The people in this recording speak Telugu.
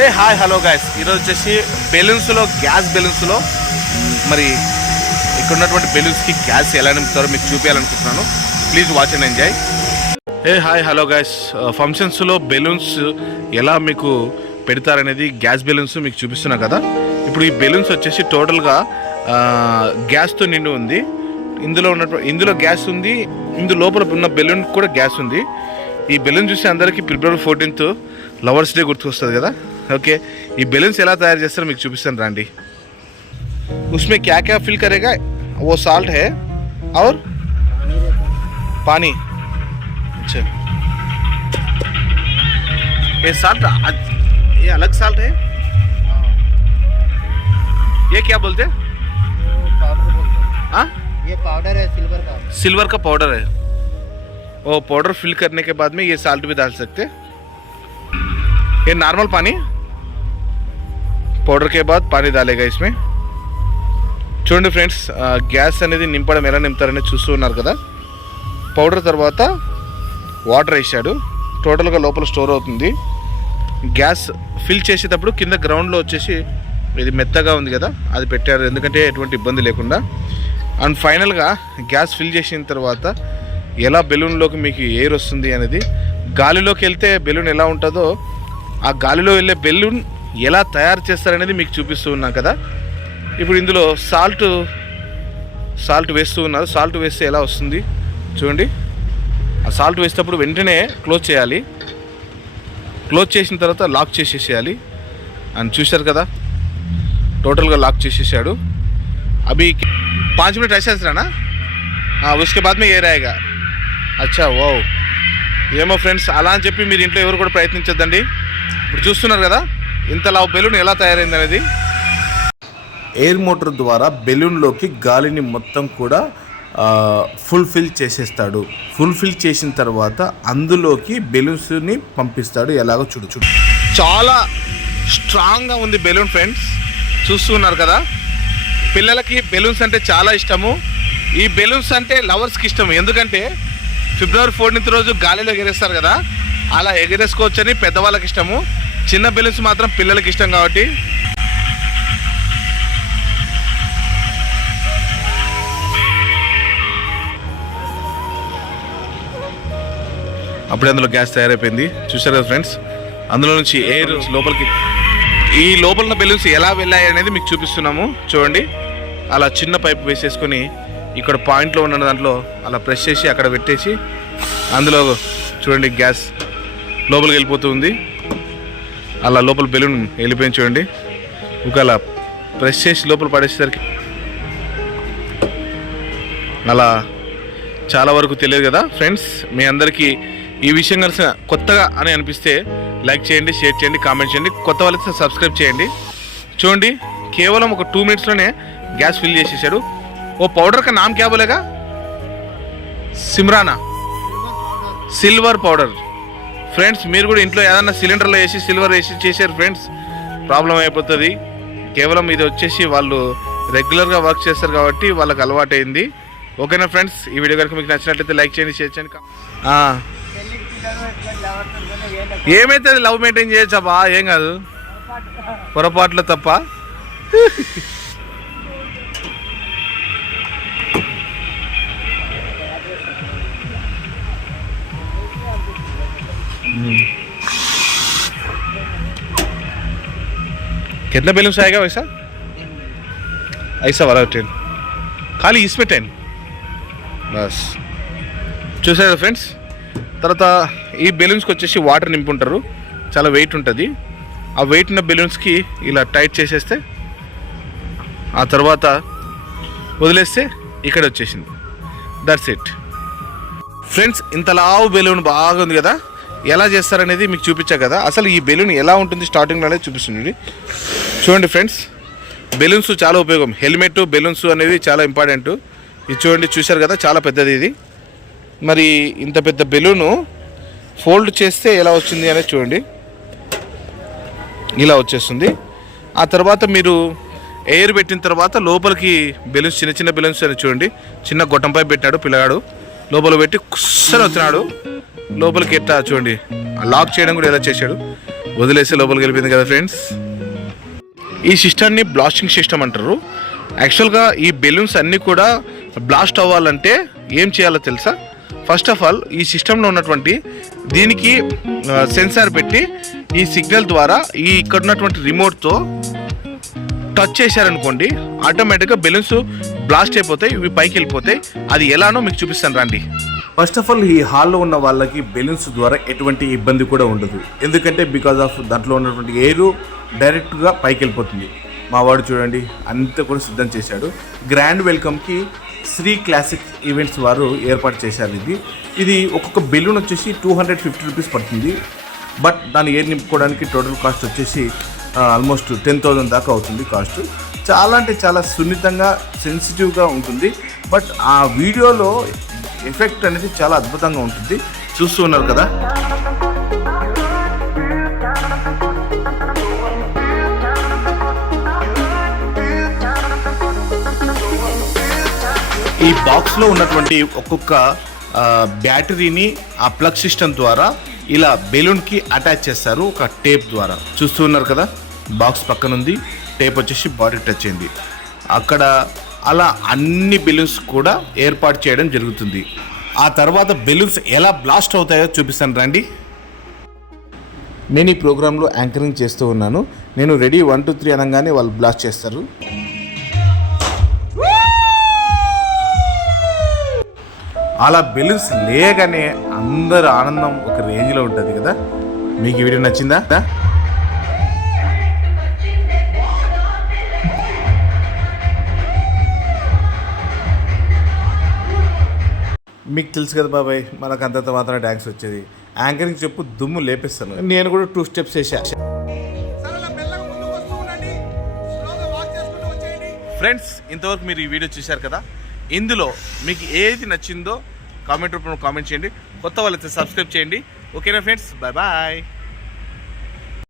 ఏ హాయ్ హలో గాయస్ ఈరోజు వచ్చేసి బెలూన్స్లో గ్యాస్ బెలూన్స్లో. మరి ఇక్కడ ఉన్నటువంటి బెలూన్స్కి గ్యాస్ ఎలా నింపుతారో మీకు చూపించాలనుకుంటున్నాను. ప్లీజ్ వాచ్ అండ్ ఎంజాయ్ ఏ హాయ్ హలో గాయస్ ఫంక్షన్స్లో బెలూన్స్ ఎలా మీకు పెడతారనేది గ్యాస్ బెలూన్స్ మీకు చూపిస్తున్నా కదా. ఇప్పుడు ఈ బెలూన్స్ వచ్చేసి టోటల్గా గ్యాస్తో నిండి ఉంది. ఇందులో ఉన్నటువంటి ఇందులో గ్యాస్ ఉంది. ఇందు లోపల ఉన్న బెలూన్ కూడా గ్యాస్ ఉంది. ఈ బెలూన్ చూసి అందరికీ ఫిబ్రవరి ఫోర్టీన్త్. లవర్స్ డే గుర్తుకొస్తుంది కదా. ఓకే ఈ బెలూన్స్ ఎలా తయారు చేస్తారో మీకు చూపిస్తాను రండి उसमें क्या क्या फिल करेगा वो साल्ट है और पानी अच्छा ये साल्ट ये अलग साल्ट है ये क्या बोलते हैं पाउडर बोलते हैं हाँ ये पाउडर है सिल्वर का सिल्वर का पाउडर है वो पाउडर फिल करने के बाद में ये साल्ट भी डाल सकते ये नॉर्मल पानी పౌడర్ కే బాద్ పానీ దాలేగా ఇస్మే. చూడండి ఫ్రెండ్స్ గ్యాస్ అనేది నింపడం ఎలా నింపుతారని చూస్తూ ఉన్నారు కదా. పౌడర్ తర్వాత వాటర్ వేసాడు. టోటల్గా లోపల స్టోర్ అవుతుంది. గ్యాస్ ఫిల్ చేసేటప్పుడు కింద గ్రౌండ్లో వచ్చేసి ఇది మెత్తగా ఉంది కదా అది పెట్టారు. ఎందుకంటే ఎటువంటి ఇబ్బంది లేకుండా. అండ్ ఫైనల్గా గ్యాస్ ఫిల్ చేసిన తర్వాత ఎలా బెలూన్లోకి మీకు ఎయిర్ వస్తుంది అనేది గాలిలోకి వెళ్తే బెలూన్ ఎలా ఉంటుందో ఆ గాలిలో వెళ్ళే బెలూన్ ఎలా తయారు చేస్తారనేది మీకు చూపిస్తూ ఉన్నాం కదా. ఇప్పుడు ఇందులో సాల్ట్ సాల్ట్ వేస్తూ ఉన్నారు. సాల్ట్ వేస్తే ఎలా వస్తుంది? చూడండి. ఆ సాల్ట్ వేసేటప్పుడు వెంటనే క్లోజ్ చేయాలి. క్లోజ్ చేసిన తర్వాత లాక్ చేసేసేయాలి. అని చూశారు కదా? టోటల్గా లాక్ చేసేసాడు. అవి పాంచ్ మినిట్ ऐसे रहना బాద్మే उसके बाद అచ్చా వావ్ ఏమో ఫ్రెండ్స్ అలా అని చెప్పి మీరు ఇంట్లో ఎవరు కూడా ప్రయత్నించొద్దండి. ఇప్పుడు చూస్తున్నారు కదా? ఇంత లావు బెలూన్ ఎలా తయారైంది అనేది ఎయిర్ మోటార్ ద్వారా బెలూన్లోకి గాలిని మొత్తం కూడా ఫుల్ఫిల్ చేసేస్తాడు. ఫుల్ఫిల్ చేసిన తర్వాత అందులోకి బెలూన్స్ని పంపిస్తాడు. ఎలాగో చూడు చూడు. చాలా స్ట్రాంగ్గా ఉంది బెలూన్ ఫ్రెండ్స్. చూస్తున్నారు కదా? పిల్లలకి బెలూన్స్ అంటే చాలా ఇష్టము. ఈ బెలూన్స్ అంటే లవర్స్కి ఇష్టం ఎందుకంటే ఫిబ్రవరి ఫోర్టీన్త్ రోజు గాలిలో ఎగరేస్తారు కదా? అలా ఎగరేసుకోవచ్చని పెద్దవాళ్ళకి ఇష్టము. చిన్న బెలూన్స్ మాత్రం పిల్లలకి ఇష్టం కాబట్టి. అప్పుడే అందులో గ్యాస్ తయారైపోయింది. చూసారు కదా ఫ్రెండ్స్? అందులో నుంచి ఎయిర్ లోపలికి ఈ లోపల ఉన్న బెలూన్స్ ఎలా వెళ్ళాయి అనేది మీకు చూపిస్తున్నాము. చూడండి. అలా చిన్న పైప్ వేసేసుకొని ఇక్కడ పాయింట్లో ఉన్న దాంట్లో అలా ప్రెస్ చేసి అక్కడ పెట్టేసి అందులో చూడండి గ్యాస్ లోపలికి వెళ్ళిపోతుంది అలా లోపల బెలూన్ వెళ్ళిపోయింది చూడండి. ఒక అలా ప్రెస్ చేసి లోపల పడేసరికి అలా చాలా వరకు తెలియదు కదా ఫ్రెండ్స్. మీ అందరికీ ఈ విషయం కలిసిన కొత్తగా అని అనిపిస్తే లైక్ చేయండి షేర్ చేయండి కామెంట్ చేయండి. కొత్త వాళ్ళకి సబ్స్క్రైబ్ చేయండి. చూడండి కేవలం ఒక టూ మినిట్స్లోనే గ్యాస్ ఫిల్ చేసేసాడు. ఓ పౌడర్ కా నామ్ క్యా బోలేగా సిమ్రానా? సిల్వర్ పౌడర్ ఫ్రెండ్స్ మీరు కూడా ఇంట్లో ఏదన్నా సిలిండర్లో వేసి సిల్వర్ వేసి చేశారు ఫ్రెండ్స్ ప్రాబ్లం అయిపోతుంది. కేవలం ఇది వచ్చేసి వాళ్ళు రెగ్యులర్గా వర్క్ చేస్తారు కాబట్టి వాళ్ళకి అలవాటైంది. ఓకేనా ఫ్రెండ్స్? ఈ వీడియో కనుక మీకు నచ్చినట్లయితే లైక్ చేయండి షేర్ చేయండి ఆ. ఏమైతుంది లవ్ మెయింటైన్ చేయొచ్చా బా ఏం కాదు. పొరపాట్లు తప్ప. कितना बैलेंस आएगा वैसा ऐसा वाला टेन खाली इसमें टेन బస్ చూసారు ఫ్రెండ్స్ తర్వాత ఈ బెలూన్స్కి వచ్చేసి వాటర్ నింపుంటారు చాలా వెయిట్ ఉంటుంది ఆ వెయిట్ ఉన్న బెలూన్స్కి ఇలా టైట్ చేసేస్తే ఆ తర్వాత వదిలేస్తే ఇక్కడ వచ్చేసింది దట్స్ ఇట్ ఫ్రెండ్స్ ఇంత లావు బెలూన్ బాగా ఉంది కదా ఎలా చేస్తారనేది మీకు చూపించా కదా అసలు ఈ బెలూన్ ఎలా ఉంటుంది స్టార్టింగ్లో అనేది చూపిస్తుంది చూడండి ఫ్రెండ్స్ బెలూన్స్ చాలా ఉపయోగం. హెల్మెట్ బెలూన్స్ అనేది చాలా ఇంపార్టెంట్. ఇది చూడండి చూశారు కదా చాలా పెద్దది ఇది. మరి ఇంత పెద్ద బెలూను ఫోల్డ్ చేస్తే ఎలా వచ్చింది అనేది చూడండి. ఇలా వచ్చేస్తుంది. ఆ తర్వాత మీరు ఎయిర్ పెట్టిన తర్వాత లోపలికి బెలూన్స్ చిన్న చిన్న బెలూన్స్ అని చూడండి. చిన్న గొట్టంపై పెట్టాడు పిల్లగాడు. లోపల పెట్టి కుస్సని వచ్చినాడు లోపలికి ఎట్టా చూడండి లాక్ చేయడం కూడా ఎలా చేశాడు. వదిలేసి లోపలికి వెళ్ళిపోయింది కదా ఫ్రెండ్స్. ఈ సిస్టమ్ని బ్లాస్టింగ్ సిస్టమ్ అంటారు. యాక్చువల్గా ఈ బెలూన్స్ అన్నీ కూడా బ్లాస్ట్ అవ్వాలంటే ఏం చేయాలో తెలుసా? ఫస్ట్ ఆఫ్ ఆల్ ఈ సిస్టంలో ఉన్నటువంటి దీనికి సెన్సార్ పెట్టి ఈ సిగ్నల్ ద్వారా ఈ ఇక్కడ ఉన్నటువంటి రిమోట్తో టచ్ చేశారనుకోండి ఆటోమేటిక్గా బెలూన్స్ బ్లాస్ట్ అయిపోతాయి ఇవి పైకి వెళ్ళిపోతాయి. అది ఎలానో మీకు చూపిస్తాను రండి. ఫస్ట్ ఆఫ్ ఆల్ ఈ హాల్లో ఉన్న వాళ్ళకి బెలూన్స్ ద్వారా ఎటువంటి ఇబ్బంది కూడా ఉండదు. ఎందుకంటే బికాజ్ ఆఫ్ దాంట్లో ఉన్నటువంటి ఎయిర్ డైరెక్ట్గా పైకి వెళ్ళిపోతుంది. మా వాడు చూడండి అంతా కూడా సిద్ధం చేశాడు. గ్రాండ్ వెల్కమ్కి శ్రీ క్లాసిక్ ఈవెంట్స్ వారు ఏర్పాటు చేశారు ఇది. ఇది ఒక్కొక్క బెలూన్ వచ్చేసి టూ హండ్రెడ్ ఫిఫ్టీ రూపీస్ పడుతుంది. బట్ దాన్ని ఎయిర్ నింపుకోవడానికి టోటల్ కాస్ట్ వచ్చేసి ఆల్మోస్ట్ టెన్ థౌజండ్ దాకా అవుతుంది కాస్ట్ చాలా అంటే చాలా సున్నితంగా సెన్సిటివ్గా ఉంటుంది. బట్ ఆ వీడియోలో ఎఫెక్ట్ అనేది చాలా అద్భుతంగా ఉంటుంది. చూస్తూ ఉన్నారు కదా? ఈ బాక్స్లో ఉన్నటువంటి ఒక్కొక్క బ్యాటరీని ఆ ప్లగ్ సిస్టమ్ ద్వారా ఇలా బెలూన్కి అటాచ్ చేస్తారు ఒక టేప్ ద్వారా. చూస్తూ ఉన్నారు కదా? బాక్స్ పక్కనుంది టేప్ వచ్చేసి బాడీ టచ్ అయింది. అక్కడ అలా అన్ని బెలూన్స్ కూడా ఏర్పాటు చేయడం జరుగుతుంది. ఆ తర్వాత బెలూన్స్ ఎలా బ్లాస్ట్ అవుతాయో చూపిస్తాను రండి. నేను ఈ ప్రోగ్రాంలో యాంకరింగ్ చేస్తూ ఉన్నాను. నేను రెడీ వన్ టూ త్రీ అనగానే వాళ్ళు బ్లాస్ట్ చేస్తారు. అలా బెలూన్స్ లేగానే అందరు ఆనందం ఒక రేంజ్లో ఉంటుంది కదా. మీకు ఈ వీడియో నచ్చిందా? మీకు తెలుసు కదా బాబాయ్ మనకు అంతంత మాత్రం డ్యాన్స్ వచ్చేది. యాంకరింగ్ చెప్పు దుమ్ము లేపిస్తాను. నేను కూడా టూ స్టెప్స్ వేసా ఫ్రెండ్స్ ఇంతవరకు మీరు ఈ వీడియో చూశారు కదా? ఇందులో మీకు ఏది నచ్చిందో కామెంట్ రూపంలో కామెంట్ చేయండి. కొత్త వాళ్ళైతే సబ్స్క్రైబ్ చేయండి. ఓకేనా ఫ్రెండ్స్ బాయ్ బాయ్